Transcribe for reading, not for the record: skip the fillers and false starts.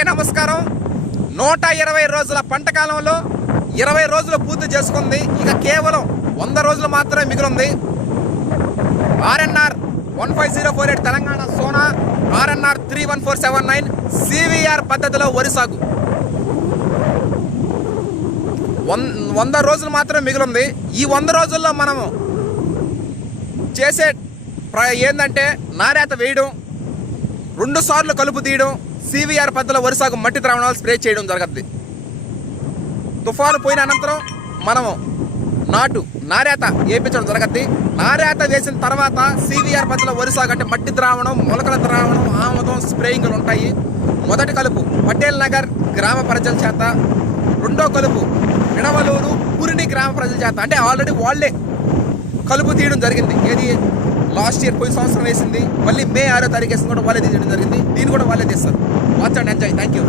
అందరికీ నమస్కారం. 120 రోజుల పంట కాలంలో 20 రోజులు పూర్తి చేసుకుంది. ఇక కేవలం 100 రోజులు మాత్రమే మిగిలింది. RNR 15048 Telangana Sona, RNR 31479 CVR పద్ధతిలో వరి సాగు 100 రోజులు మాత్రమే మిగిలింది. ఈ 100 రోజుల్లో మనము చేసే ఏంటంటే నారేత వేయడం, 2 సార్లు కలుపు తీయడం, CVR పద్ధతిలో వరి సాగు మట్టి ద్రావణాలు స్ప్రే చేయడం జరుగుతుంది. తుఫాను పోయిన అనంతరం మనము నారేత వేయించడం జరుగుతుంది. నారేత వేసిన తర్వాత CVR పద్ధతిలో వరి సాగు అంటే మట్టి ద్రావణం, మొలకల ద్రావణం, ఆముదం స్ప్రేయింగ్లు ఉంటాయి. మొదటి కలుపు పటేల్ నగర్ గ్రామ ప్రజల చేత, రెండో కలుపు నిడవలూరు పురిని గ్రామ ప్రజల చేత. అంటే ఆల్రెడీ వాళ్ళే కలుపు తీయడం జరిగింది. ఏది లాస్ట్ ఇయర్ పోయిన సంవత్సరం వేసింది, మళ్ళీ మే 6వ తారీఖు వేసింది కూడా వాళ్ళే తీయడం జరిగింది. దీన్ని కూడా వాళ్ళే తీస్తారు. Watch and enjoy. Thank you.